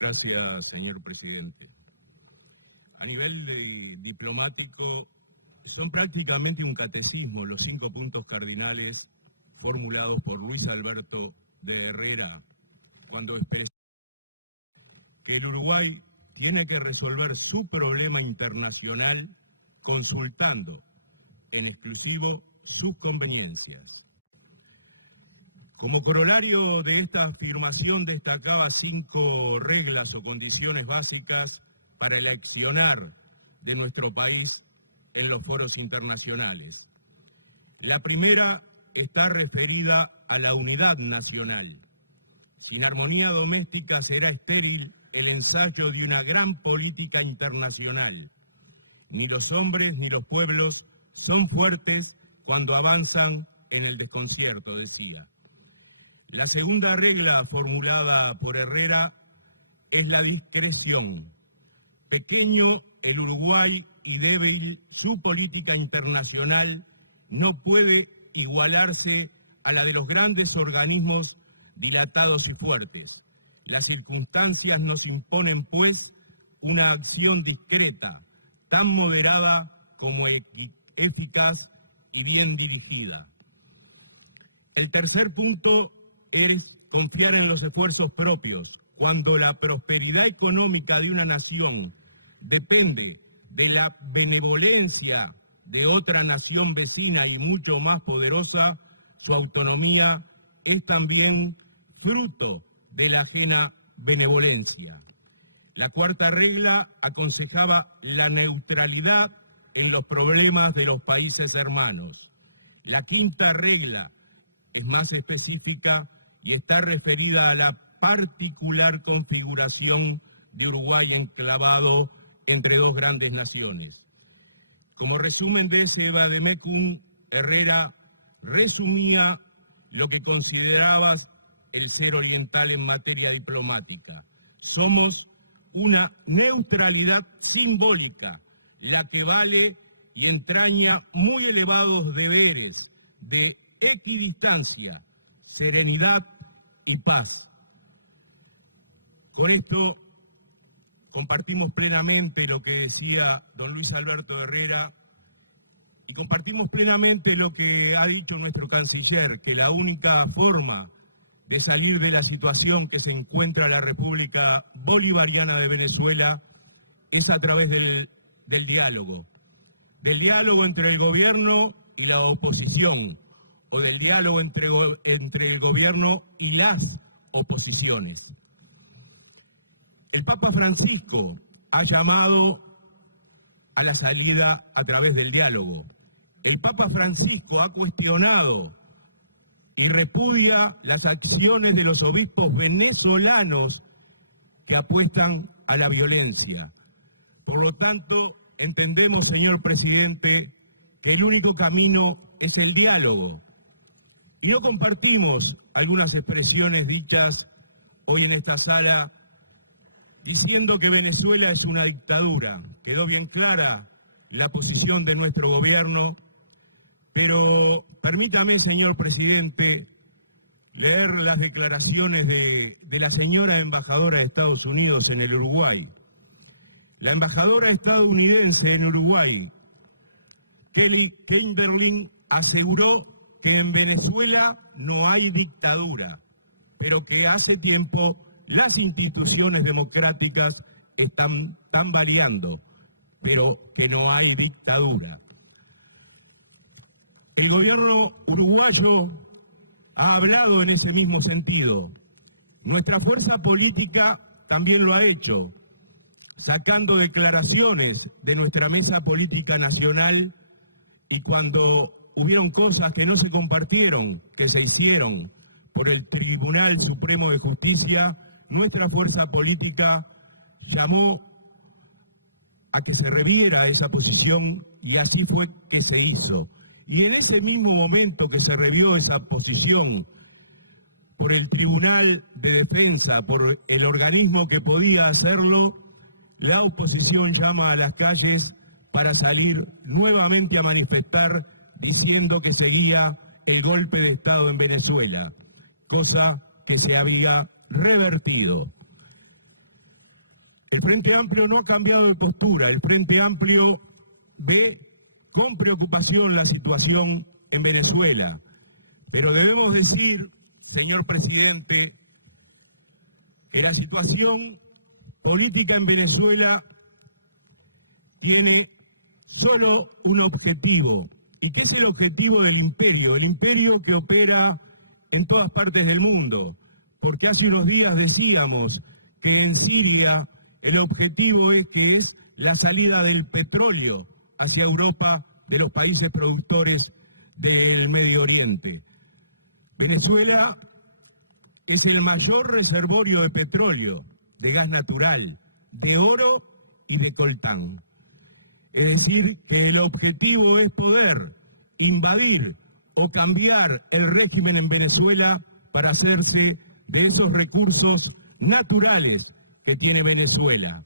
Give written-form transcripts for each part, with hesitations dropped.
Gracias, señor presidente. A nivel diplomático, son prácticamente un catecismo los 5 puntos cardinales formulados por Luis Alberto de Herrera cuando expresó que el Uruguay tiene que resolver su problema internacional consultando en exclusivo sus conveniencias. Como corolario de esta afirmación destacaba 5 reglas o condiciones básicas para el accionar de nuestro país en los foros internacionales. La primera está referida a la unidad nacional. Sin armonía doméstica será estéril el ensayo de una gran política internacional. Ni los hombres ni los pueblos son fuertes cuando avanzan en el desconcierto, decía. La segunda regla formulada por Herrera es la discreción. Pequeño el Uruguay y débil su política internacional no puede igualarse a la de los grandes organismos dilatados y fuertes. Las circunstancias nos imponen, pues, una acción discreta, tan moderada como eficaz y bien dirigida. El tercer punto es confiar en los esfuerzos propios. Cuando la prosperidad económica de una nación depende de la benevolencia de otra nación vecina y mucho más poderosa, su autonomía es también fruto de la ajena benevolencia. La cuarta regla aconsejaba la neutralidad en los problemas de los países hermanos. La quinta regla es más específica y está referida a la particular configuración de Uruguay enclavado entre 2 grandes naciones. Como resumen de ese vademecum, Herrera resumía lo que considerabas el ser oriental en materia diplomática. Somos una neutralidad simbólica, la que vale y entraña muy elevados deberes de equidistancia, serenidad y paz. Con esto compartimos plenamente lo que decía don Luis Alberto Herrera y compartimos plenamente lo que ha dicho nuestro canciller, que la única forma de salir de la situación que se encuentra la República Bolivariana de Venezuela es a través del diálogo entre el gobierno y la oposición, o del diálogo entre el gobierno y las oposiciones. El Papa Francisco ha llamado a la salida a través del diálogo. El Papa Francisco ha cuestionado y repudia las acciones de los obispos venezolanos que apuestan a la violencia. Por lo tanto, entendemos, señor presidente, que el único camino es el diálogo. Y no compartimos algunas expresiones dichas hoy en esta sala diciendo que Venezuela es una dictadura. Quedó bien clara la posición de nuestro gobierno, pero permítame, señor presidente, leer las declaraciones de la señora embajadora de Estados Unidos en el Uruguay. La embajadora estadounidense en Uruguay, Kelly Kinderling, aseguró que en Venezuela no hay dictadura, pero que hace tiempo las instituciones democráticas están variando, pero que no hay dictadura. El gobierno uruguayo ha hablado en ese mismo sentido. Nuestra fuerza política también lo ha hecho, sacando declaraciones de nuestra mesa política nacional, y cuando hubieron cosas que no se compartieron, que se hicieron por el Tribunal Supremo de Justicia, nuestra fuerza política llamó a que se reviera esa posición y así fue que se hizo. Y en ese mismo momento que se revió esa posición por el Tribunal de Defensa, por el organismo que podía hacerlo, la oposición llama a las calles para salir nuevamente a manifestar diciendo que seguía el golpe de Estado en Venezuela, cosa que se había revertido. El Frente Amplio no ha cambiado de postura. El Frente Amplio ve con preocupación la situación en Venezuela. Pero debemos decir, señor presidente, que la situación política en Venezuela tiene solo un objetivo, y que es el objetivo del imperio que opera en todas partes del mundo, porque hace unos días decíamos que en Siria el objetivo es la salida del petróleo hacia Europa de los países productores del Medio Oriente. Venezuela es el mayor reservorio de petróleo, de gas natural, de oro y de coltán. Es decir, que el objetivo es poder invadir o cambiar el régimen en Venezuela para hacerse de esos recursos naturales que tiene Venezuela.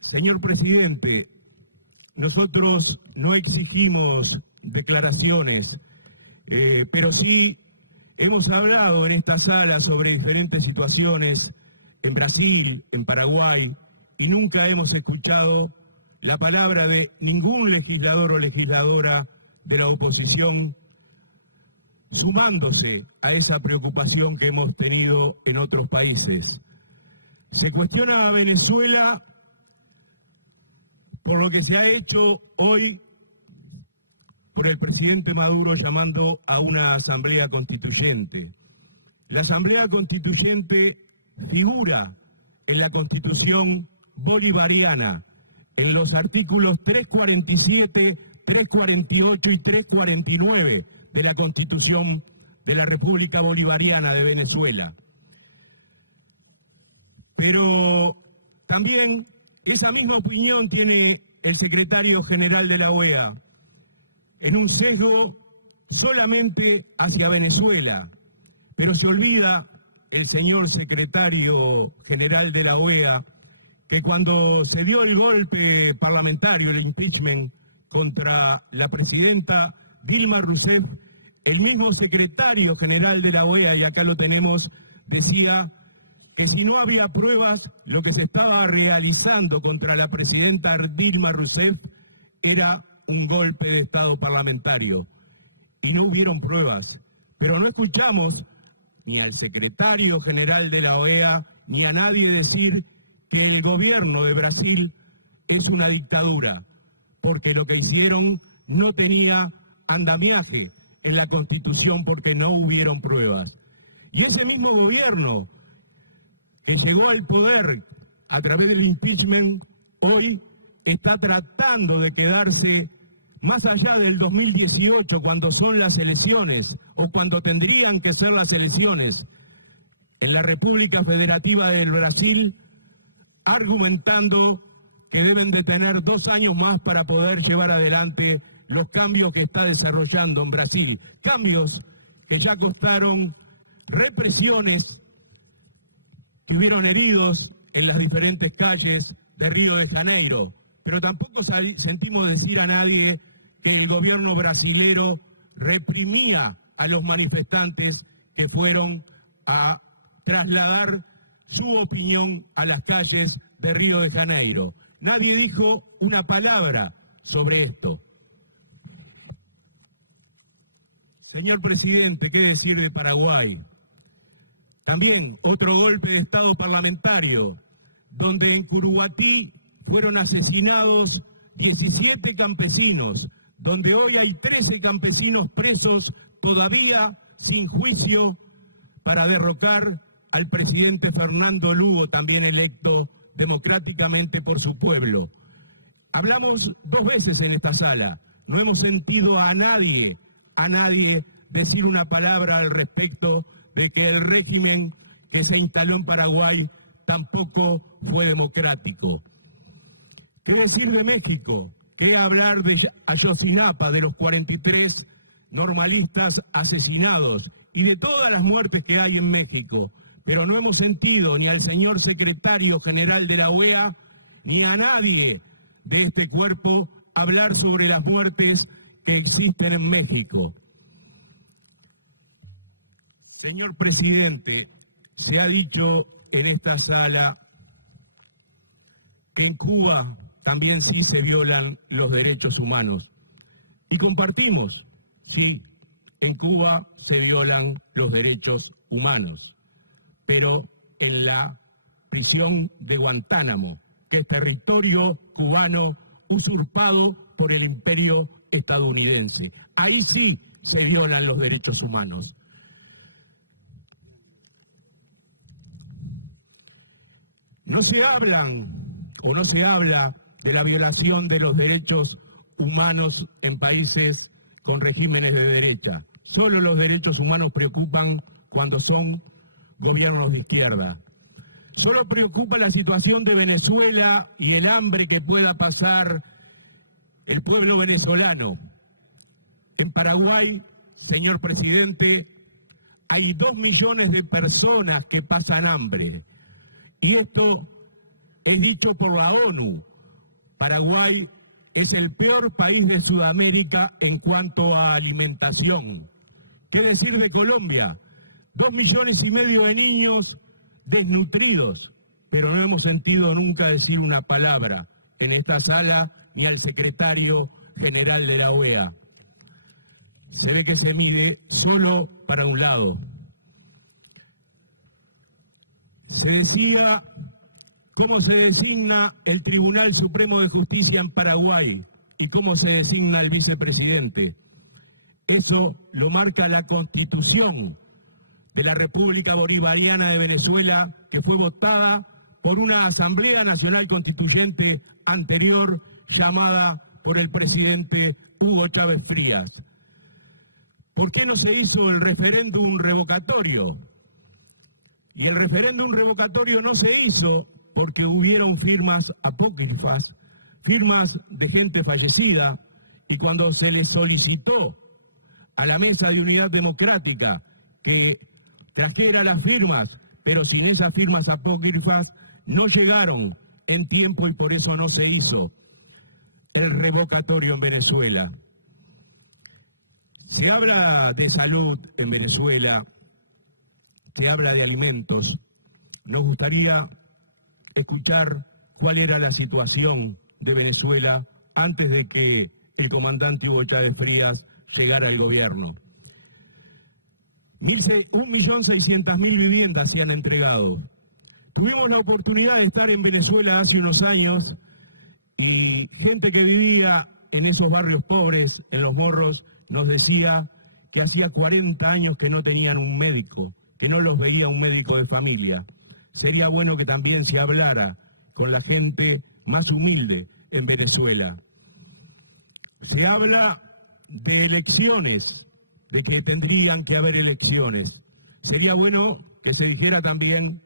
Señor presidente, nosotros no exigimos declaraciones, pero sí hemos hablado en esta sala sobre diferentes situaciones en Brasil, en Paraguay, y nunca hemos escuchado la palabra de ningún legislador o legisladora de la oposición sumándose a esa preocupación que hemos tenido en otros países. Se cuestiona a Venezuela por lo que se ha hecho hoy por el presidente Maduro llamando a una asamblea constituyente. La asamblea constituyente figura en la Constitución bolivariana, en los artículos 347, 348 y 349 de la Constitución de la República Bolivariana de Venezuela. Pero también esa misma opinión tiene el secretario general de la OEA, en un sesgo solamente hacia Venezuela, pero se olvida el señor secretario general de la OEA que cuando se dio el golpe parlamentario, el impeachment contra la presidenta Dilma Rousseff, el mismo secretario general de la OEA, y acá lo tenemos, decía que si no había pruebas, lo que se estaba realizando contra la presidenta Dilma Rousseff era un golpe de Estado parlamentario. Y no hubieron pruebas. Pero no escuchamos ni al secretario general de la OEA, ni a nadie decir que el gobierno de Brasil es una dictadura, porque lo que hicieron no tenía andamiaje en la Constitución porque no hubieron pruebas. Y ese mismo gobierno que llegó al poder a través del impeachment, hoy está tratando de quedarse más allá del 2018, cuando son las elecciones, o cuando tendrían que ser las elecciones, en la República Federativa del Brasil, argumentando que deben de tener 2 años más para poder llevar adelante los cambios que está desarrollando en Brasil. Cambios que ya costaron represiones, que hubieron heridos en las diferentes calles de Río de Janeiro. Pero tampoco sentimos decir a nadie que el gobierno brasilero reprimía a los manifestantes que fueron a trasladar su opinión a las calles de Río de Janeiro. Nadie dijo una palabra sobre esto. Señor presidente, ¿qué decir de Paraguay? También otro golpe de Estado parlamentario, donde en Curuguatí fueron asesinados 17 campesinos, donde hoy hay 13 campesinos presos todavía sin juicio para derrocar al presidente Fernando Lugo, también electo democráticamente por su pueblo. Hablamos 2 veces en esta sala, no hemos sentido a nadie decir una palabra al respecto de que el régimen que se instaló en Paraguay tampoco fue democrático. ¿Qué decir de México? ¿Qué hablar de Ayotzinapa, de los 43 normalistas asesinados y de todas las muertes que hay en México? Pero no hemos sentido ni al señor secretario general de la OEA ni a nadie de este cuerpo hablar sobre las muertes que existen en México. Señor presidente, Se ha dicho en esta sala que en Cuba también sí se violan los derechos humanos. Y compartimos, sí, en Cuba se violan los derechos humanos, pero en la prisión de Guantánamo, que es territorio cubano usurpado por el imperio estadounidense. Ahí sí se violan los derechos humanos. No se habla de la violación de los derechos humanos en países con regímenes de derecha. Solo los derechos humanos preocupan cuando son gobiernos de izquierda. Solo preocupa la situación de Venezuela y el hambre que pueda pasar el pueblo venezolano. En Paraguay, señor presidente, hay 2 millones de personas que pasan hambre. Y esto es dicho por la ONU. Paraguay es el peor país de Sudamérica en cuanto a alimentación. ¿Qué decir de Colombia? 2,5 millones de niños desnutridos, pero no hemos sentido nunca decir una palabra en esta sala ni al secretario general de la OEA. Se ve que se mide solo para un lado. Se decía cómo se designa el Tribunal Supremo de Justicia en Paraguay y cómo se designa el vicepresidente. Eso lo marca la Constitución de la República Bolivariana de Venezuela, que fue votada por una Asamblea Nacional Constituyente anterior llamada por el presidente Hugo Chávez Frías. ¿Por qué no se hizo el referéndum revocatorio? Y el referéndum revocatorio no se hizo porque hubieron firmas apócrifas, firmas de gente fallecida, y cuando se le solicitó a la Mesa de Unidad Democrática que trajera las firmas, pero sin esas firmas apócrifas, no llegaron en tiempo y por eso no se hizo el revocatorio en Venezuela. Se habla de salud en Venezuela, se habla de alimentos. Nos gustaría escuchar cuál era la situación de Venezuela antes de que el comandante Hugo Chávez Frías llegara al gobierno. 1.600.000 viviendas se han entregado. Tuvimos la oportunidad de estar en Venezuela hace unos años y gente que vivía en esos barrios pobres, en Los Morros, nos decía que hacía 40 años que no tenían un médico, que no los veía un médico de familia. Sería bueno que también se hablara con la gente más humilde en Venezuela. Se habla de elecciones, de que tendrían que haber elecciones. Sería bueno que se dijera también,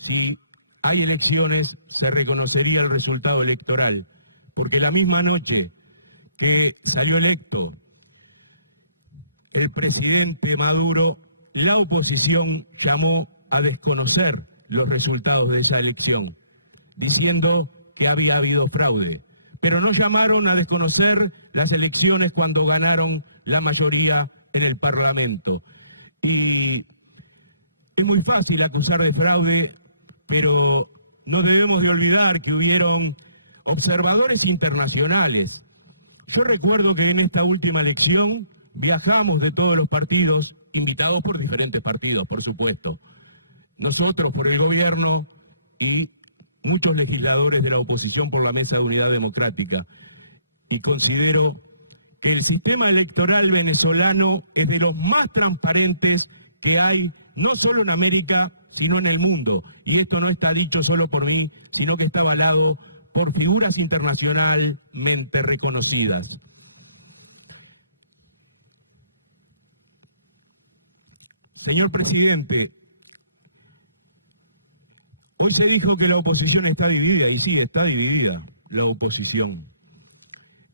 si hay elecciones, se reconocería el resultado electoral, porque la misma noche que salió electo el presidente Maduro, la oposición llamó a desconocer los resultados de esa elección, diciendo que había habido fraude. Pero no llamaron a desconocer las elecciones cuando ganaron la mayoría en el Parlamento. Y es muy fácil acusar de fraude, pero no debemos de olvidar que hubieron observadores internacionales. Yo recuerdo que en esta última elección viajamos de todos los partidos, invitados por diferentes partidos, por supuesto. Nosotros por el gobierno y muchos legisladores de la oposición por la Mesa de Unidad Democrática. Y considero que el sistema electoral venezolano es de los más transparentes que hay, no solo en América, sino en el mundo. Y esto no está dicho solo por mí, sino que está avalado por figuras internacionalmente reconocidas. Señor presidente, hoy se dijo que la oposición está dividida, y sí, está dividida la oposición.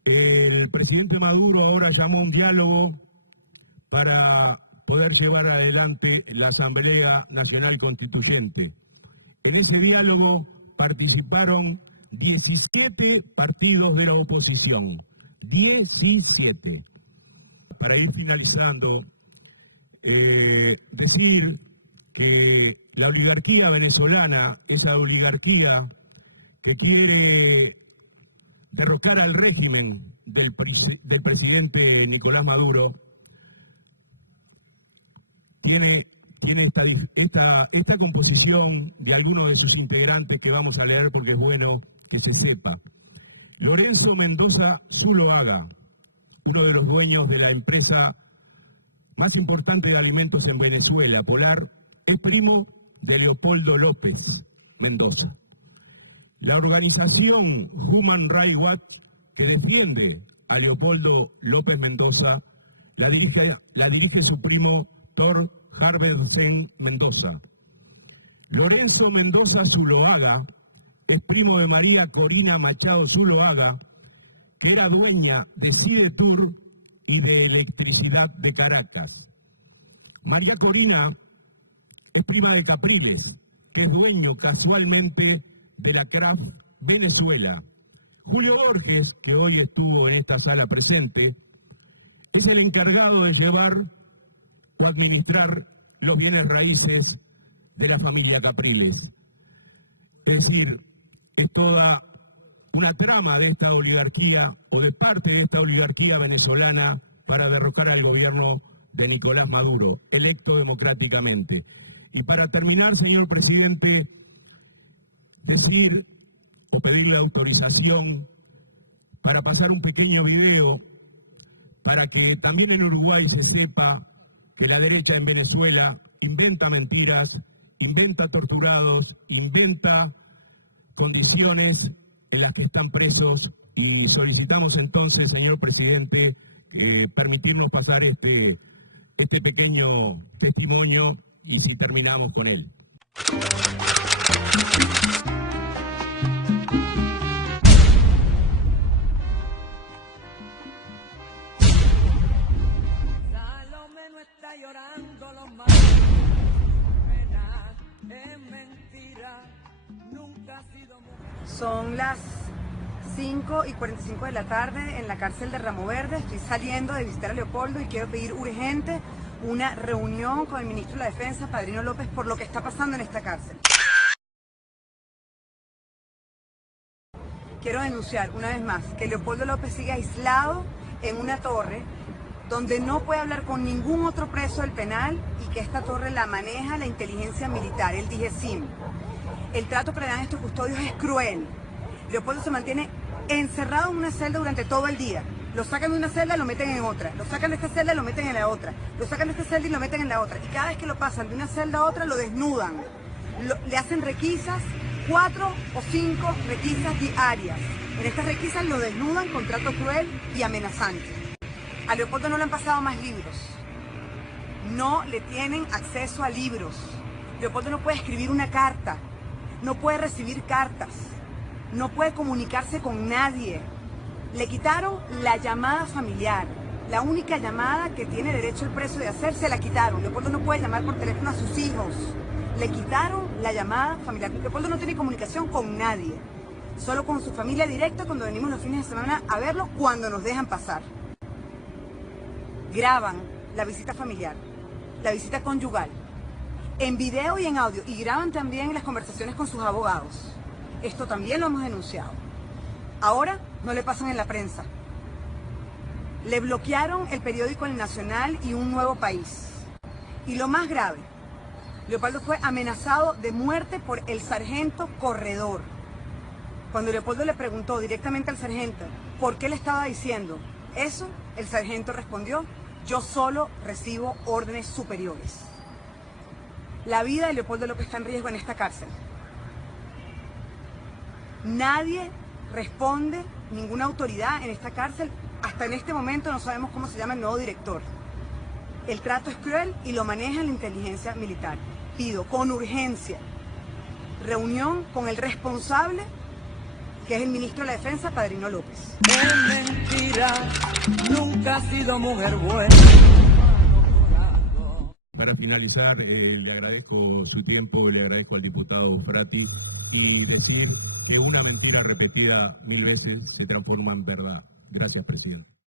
El presidente Maduro ahora llamó a un diálogo para poder llevar adelante la Asamblea Nacional Constituyente. En ese diálogo participaron 17 partidos de la oposición, 17. Para ir finalizando, decir que la oligarquía venezolana, esa oligarquía que quiere derrocar al régimen del presidente Nicolás Maduro, tiene esta composición de algunos de sus integrantes que vamos a leer porque es bueno que se sepa. Lorenzo Mendoza Zuloaga, uno de los dueños de la empresa más importante de alimentos en Venezuela, Polar, es primo de Leopoldo López Mendoza. La organización Human Rights Watch, que defiende a Leopoldo López Mendoza, la dirige su primo Thor Harvardsen Mendoza. Lorenzo Mendoza Zuloaga es primo de María Corina Machado Zuloaga, que era dueña de Sidetur y de Electricidad de Caracas. María Corina es prima de Capriles, que es dueño casualmente de la Kraft Venezuela. Julio Borges, que hoy estuvo en esta sala presente, es el encargado de llevar o administrar los bienes raíces de la familia Capriles. Es decir, es toda una trama de esta oligarquía o de parte de esta oligarquía venezolana para derrocar al gobierno de Nicolás Maduro, electo democráticamente. Y para terminar, señor presidente, decir o pedirle autorización para pasar un pequeño video para que también en Uruguay se sepa que la derecha en Venezuela inventa mentiras, inventa torturados, inventa condiciones en las que están presos, y solicitamos entonces, señor presidente, permitirnos pasar este pequeño testimonio y si terminamos con él. Salomé no está llorando los malos, es mentira, nunca ha sido mujer. Son las 5:45 de la tarde en la cárcel de Ramo Verde. Estoy saliendo de visitar a Leopoldo y quiero pedir urgente una reunión con el ministro de la Defensa, Padrino López, por lo que está pasando en esta cárcel. Quiero denunciar una vez más que Leopoldo López sigue aislado en una torre donde no puede hablar con ningún otro preso del penal y que esta torre la maneja la inteligencia militar, el DIGESIM. El trato que le dan a estos custodios es cruel. Leopoldo se mantiene encerrado en una celda durante todo el día. Lo sacan de una celda y lo meten en otra. Lo sacan de esta celda y lo meten en la otra. Lo sacan de esta celda y lo meten en la otra. Y cada vez que lo pasan de una celda a otra lo desnudan. Le hacen requisas, 4 o 5 requisas diarias. En estas requisas lo desnudan con trato cruel y amenazante. A Leopoldo no le han pasado más libros. No le tienen acceso a libros. Leopoldo no puede escribir una carta. No puede recibir cartas. No puede comunicarse con nadie. Le quitaron la llamada familiar. La única llamada que tiene derecho el preso de hacer, se la quitaron. Leopoldo no puede llamar por teléfono a sus hijos. Le quitaron la llamada familiar. Leopoldo no tiene comunicación con nadie. Solo con su familia directa cuando venimos los fines de semana a verlo, cuando nos dejan pasar. Graban la visita familiar, la visita conyugal, en video y en audio, y graban también las conversaciones con sus abogados. Esto también lo hemos denunciado. Ahora no le pasan en la prensa. Le bloquearon el periódico El Nacional y Un Nuevo País. Y lo más grave, Leopoldo fue amenazado de muerte por el sargento Corredor. Cuando Leopoldo le preguntó directamente al sargento por qué le estaba diciendo eso, el sargento respondió: yo solo recibo órdenes superiores. La vida de Leopoldo López está en riesgo en esta cárcel. Nadie responde, ninguna autoridad en esta cárcel. Hasta en este momento no sabemos cómo se llama el nuevo director. El trato es cruel y lo maneja la inteligencia militar. Pido con urgencia reunión con el responsable, que es el ministro de la Defensa, Padrino López. Es mentira, nunca ha sido mujer buena. Para finalizar, le agradezco su tiempo, le agradezco al diputado Frati, y decir que una mentira repetida 1000 veces se transforma en verdad. Gracias, presidente.